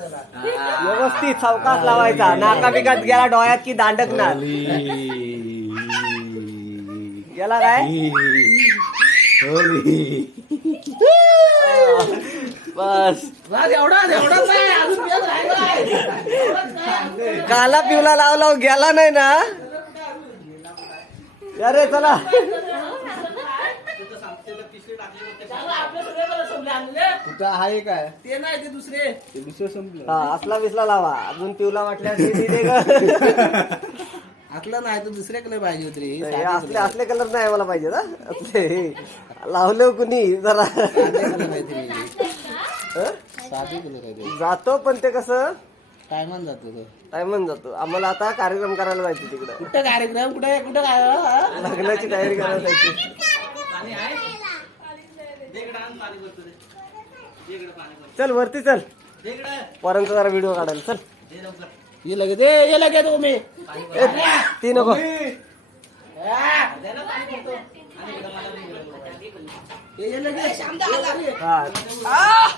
व्यवस्थित सावकाश लावायचा. नाका बिकात गेला डोळ्यात की दांडकणार गेला काय? बस. काला पिवला लाव लाव गेला नाही ना? अरे चला कुठं आहे काय ते नाही ते दुसरे ते दुसरं संपलं हा असला बिसला लावा अजून पिवला वाटल्यास दिले ग. असलं नाही तर दुसऱ्याकडे पाहिजे होते रे. हे साधे असले असले कलर नाही मला पाहिजे ना असले हे. लावले कुणी जरा कलर रे. हं? साधे कलर आहे ते. जातो पण ते कसं टायमान जातो तो टायमन जातो? आम्हाला आता कार्यक्रम करायला जायचं तिकडं. कुठं कार्यक्रम? कुठे कुठं काय? हा? लग्नाची तयारी करायला जायची. चल वरती चल. पोरांचा जरा व्हिडिओ काढायला. चल. ये लगे दे ये लगे तो मी ए, ती नको. ये लगे हा.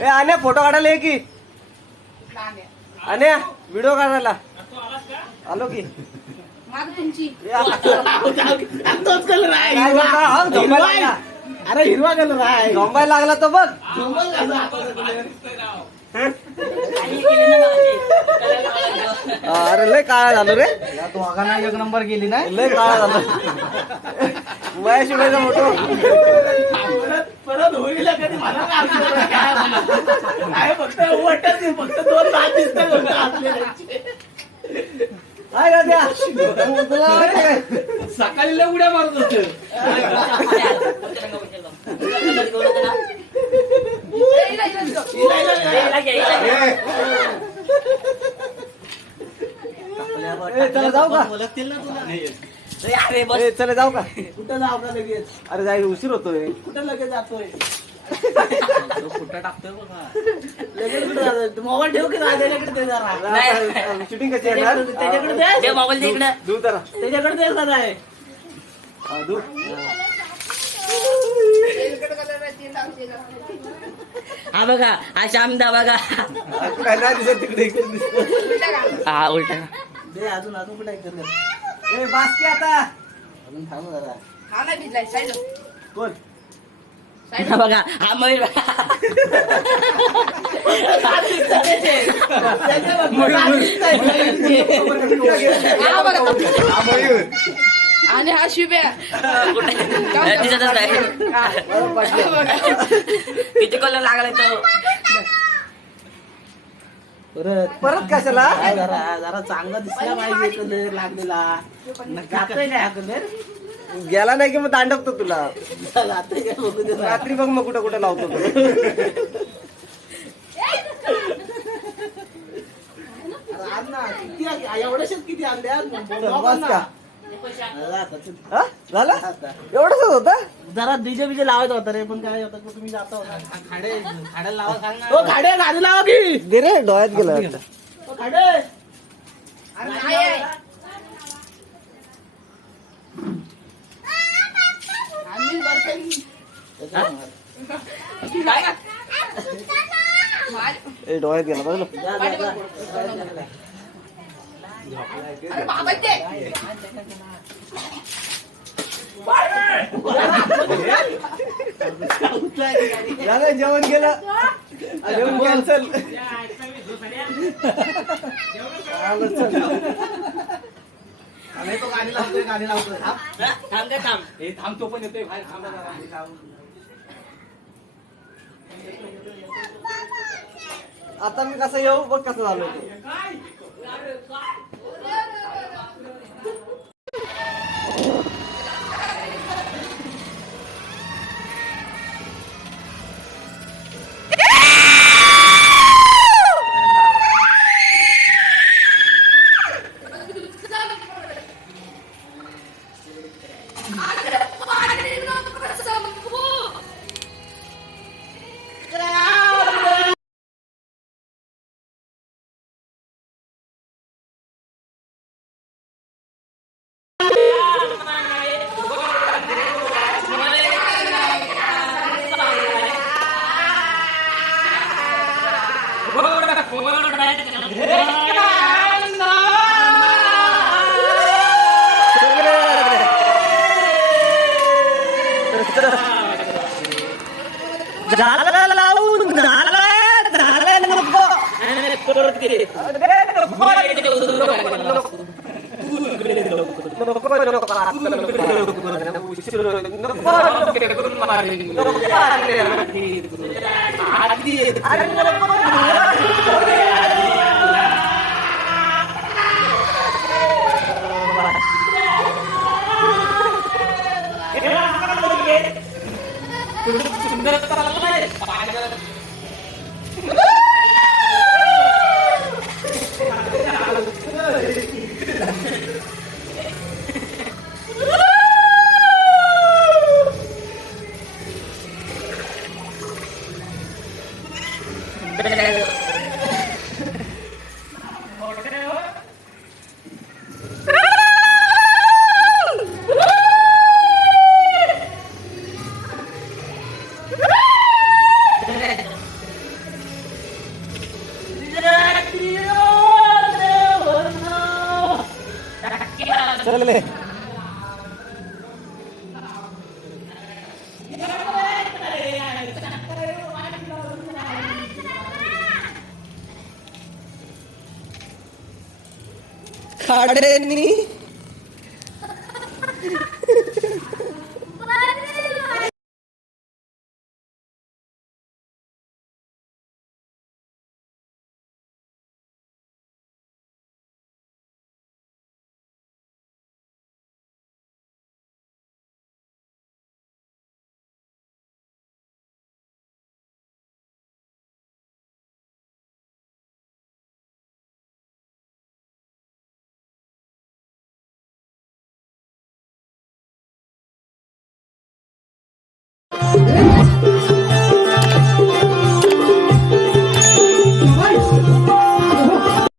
ए आण्या फोटो काढायला ये की. आण्या व्हिडिओ काढायला. आलो की. ये अरे हिरवा कलर आहे. झोंबायला लागला तो बघ? अरे लय काळा झालो रे. या दोघांना एक नंबर गेली ना? लय काळा झालो. मया शिवायचा फोटो परत होईल कधी मला काय फक्त वाटत नाही. फक्त दोन दात दिसतात फक्त आपल्याला. काय का त्या तुला माहिती आहे काय? सकाळी लय उड्या मारत होत. चला जाऊ का? बोलतील ना तुला. अरे बस. ए, चला जाऊ का? कुठं जाऊ का लगेच? अरे जाईल उशीर होतोय. कुठं लगेच जातोय? कुठं टाकतोय बघा. लगेच कुठं जातोय? मोबाईल ठेव की त्याच्याकडे दे जरा. शूटिंग कशी आहे ना त्याच्याकडे दे. दे मोबाईल दे इकडे. दू जरा. त्याच्याकडे दे जरा. आहे हा, दू. हा बघा हा श्यामदा बघा. काय नाही दिसत तिकडे इकडे दिसतं. हा उलटा. दे अजून अजून कुठे करत ए बास की आता अजून थांब जरा कोण हा बघा हा मयूर आणि हा शिव्या दिसतच नाही किती कलर लागलाय तो परत. परत कशाला? काय जरा जरा चांगला दिसला पाहिजे कलर लागलेला. काय हा कलर? गेला नाही की मग दांडवतो तुला? जातोय काय बघू दे जरा. रात्री बघ मग कुठं कुठं लावतो तो. अरे आण ना किती आहे? एवढ्याशाच किती आणल्या? बस का? जरा हा? झालं? एवढंच होता? जरा डीजे बीजे लावायचं होतं रे पण काय होतं तुम्ही जाता होता. खाडे लावा सांग ना. ओ खाडे गाडी लावा की. दे रे डोळ्यात गेला वाटतं. ओ खाडे. ए डोळ्यात गेला बघ जा. झालं जेवण गेलं जेवण कॅन्सल अरे तो गाणी लावतोय गाणी लावतोय थांब. थांब थांब हे थांबतो पण येतोय बाहेर थांब आता मी कसं येऊ? बघ कसं झालं. அடி సరేలే. కాడేని